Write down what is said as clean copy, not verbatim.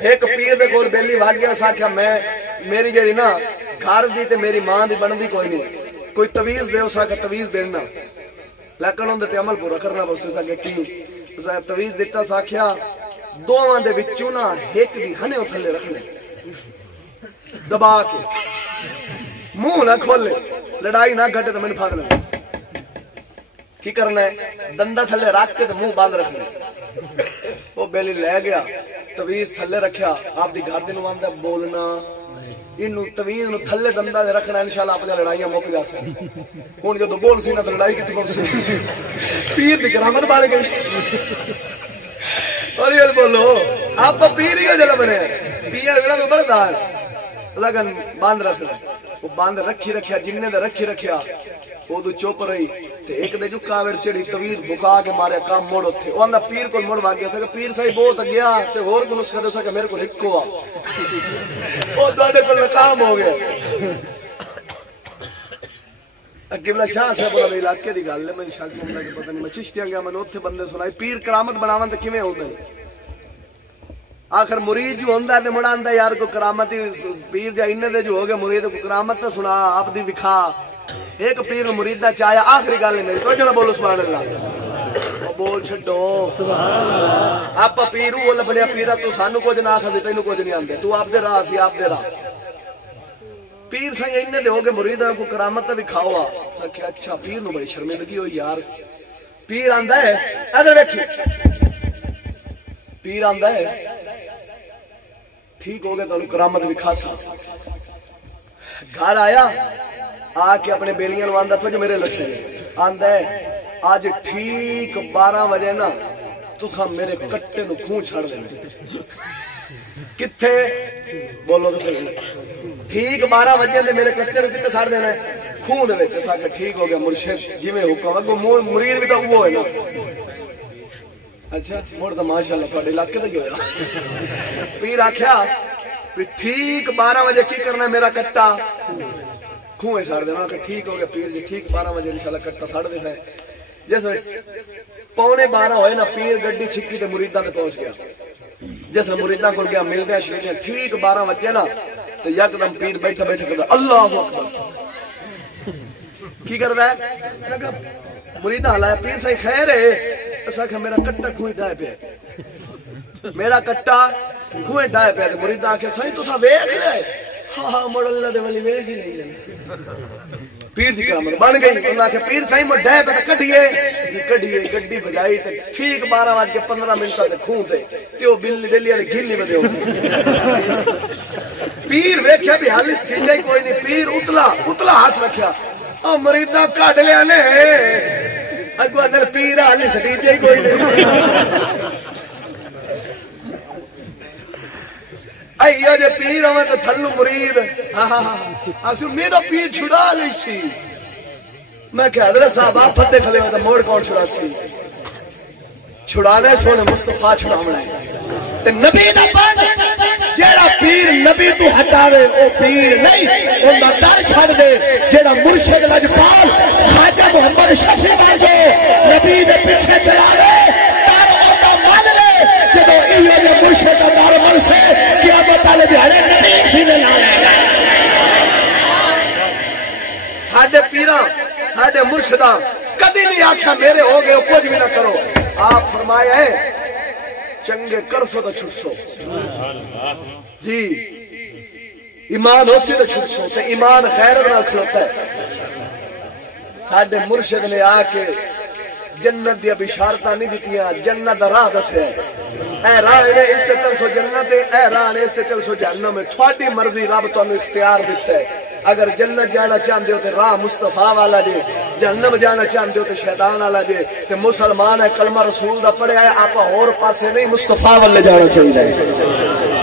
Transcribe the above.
ایک پیر دے کول بیلی بھاگ گیا ساکھیا میں میری جڑی نا گھر دی تے میری ماں دی بندی کوئی نہیں کوئی تویز دے اس کا تویز دینا لیکن ان دے عمل پورا کرنا اس سے کی تویز دیتا ساکھیا دوواں دے وچوں نا ایک دی ہنے تھلے رکھنے دبا کے منہ نہ کھولے لڑائی نہ گھٹے تو میں نے پھاڑ لے کی کرنا ہے دندا تھلے رکھ کے تو منہ باندھ رکھنا وہ بیلی لے گیا تویز تھلے رکھیا آپ دی گھر دی نو آندا بولنا انو تویز نو تھلے دندا دے رکھنا انشاءاللہ اپنی لڑائیاں مک جا سکتی ہن جو بول سی نہ لڑائی کتے کو سی پیر دی کرامت بڑھ گئی اور یہ بولو آپ پیر ہی کا جگہ بنے پیر میرا تو بڑا ہے لگن باندھ رکھ لے وہ باندھ رکھی رکھیا جننے دے رکھی رکھیا وہ تو چوپ رہی تے ایک دے جو کاوڑ چڑی طویل بکا کے مارے کام موڑ تھے وہ اندا پیر کو موڑ واگیا سکے پیر صاحب بہت گیا تے اور کو نسخہ دے سکے میرے کو ہکو آ وہ داڑے کو کام ہو گیا قبلہ شاہ صاحب والا علاقے دی گل ہے میں شاہ کو کہ پتہ نہیں میں چشتیاں گیا میں اوتھے بندے سنائی پیر کرامت بناون تے کیویں ہوندا ہے آخر مرید جو ہوندا تے مڑا آندا یار کو کرامت پیر جا اننے دے جو ہو گیا مرید کو کرامت تے سنا آپ دی وکھا ایک پیر مرید دا چایا آخری گل ہے میری تو جو نہ بولو سبحان اللہ بول چھڈو سبحان اللہ آپ پیر وہ لبنیا پیرا تو سانو کچھ نہ آکھدے تینو کچھ نہیں آندے تو آپ دے راہ سی آپ دے راہ پیر سائیں اننے دے ہو گئے مریداں کو کرامت تے وکھاؤ آ سکھیا اچھا پیر نو بڑی شرمندگی ہوئی یار پیر آندا ہے ادھر ویکھی پیر آندا ہے ٹھیک ہو گیا تو کرامت وکھا سا گھر آیا آ کے اپنے بیلیاں نو آندا تو جو میرے لٹے آندا ہے آج ٹھیک 12 بجے نا تساں میرے کٹے نو خون چھڑ دینا کتھے بولو تو صحیح ٹھیک 12 بجے تے میرے کٹے نو کتے چھڑ دینا ہے خون وچ اسا کہ ٹھیک ہو گیا مرشد جویں حکم اگو مرید بھی تو وہ ہے نا اچھا مڑ تو ماشاءاللہ تھوڑے علاقے تے ہویا پیر آکھیا ٹھیک 12 بجے کی کرنا ہے میرا کٹا کھوئے ساڑ دینا کہ ٹھیک ہو گیا پیر جی ٹھیک 12 بجے انشاءاللہ کٹا ساڑ دینا ہے جیسے پونے 12 ہوئے نا پیر گڈی چھکی تے مریداں تے پہنچ گیا جیسے مریداں کو گیا ملدے ہیں شریدیں ٹھیک 12 بجے نا تو یکدم پیر بیٹھا بیٹھا کرتا اللہ اکبر کی کرتا ہے مریداں ہلایا پیر صحیح خیر ہے ایسا کہ میرا کٹا کھوئے ڈائے پہ میرا کٹا کھوئے ڈائے پہ مریداں آکھے صحیح تو سا ویخ لے ہاں مڑ اللہ دے ولی ویخ ہی نہیں لے پیر دی کرامت بن گئی انہاں کہ پیر صحیح مڑ ڈائے پہ کٹیے گڈی بجائی تے ٹھیک 12:15 تے کھون تے وہ بیلی والے گھیلی بدے ہو پیر ویکھیا بھی حال سٹیجا ہی کوئی نہیں پیر اتلا ہاتھ رکھیا او مریداں کڈ لیا نے اگوا دل پیر حال سٹیجا ہی کوئی نہیں ایو جے پیر ہوئے تو تھلو مرید اکسر میرا پیر چھڑا لی سی میں کہ حضرت صاحب آپ پھتے کھلے ہوئے تو موڑ کون چھڑا سی چھڑانے سونے مصطفیٰ چھڑا مڑائے تے نبی دا بند جیڑا پیر نبی تو ہٹاوے او پیر نہیں ان دا در چھڑ دے جیڑا مرشد لجپال خواجہ محمد شفیع بانجے نبی دے پیچھے چلاوے تار اوٹا مان لے جدو ایو جے مرشد دار من سے قیامت والے دیہاڑے نبی سینے لانا ساڈے پیراں ساڈے مرشداں کدی نہیں آکھا میرے ہو گئے کچھ بھی نہ کرو آپ فرمایا ہے چنگے کرسو تو چھٹسو جی ایمان ہو سی تو چھٹسو تو ایمان خیرت نہ کھلوتا ہے ساڈے مرشد نے آ کے جنت دیا بشارتاں نہیں دیتیاں جنت دا راہ دسیا اے راہ نے اس تے چل سو جنت اے راہ نے اس تے چل سو جہنم ہے تھوڑی مرضی رب تانوں اختیار دیتا ہے اگر جنت جانا چاہتے ہو تو راہ مصطفیٰ والا جے جہنم جانا چاہتے ہو تو شیطان والا جے تے مسلمان ہے کلمہ رسول دا پڑھیا ہے آپ اور پاسے نہیں مصطفیٰ والے جانا چاہتے ہیں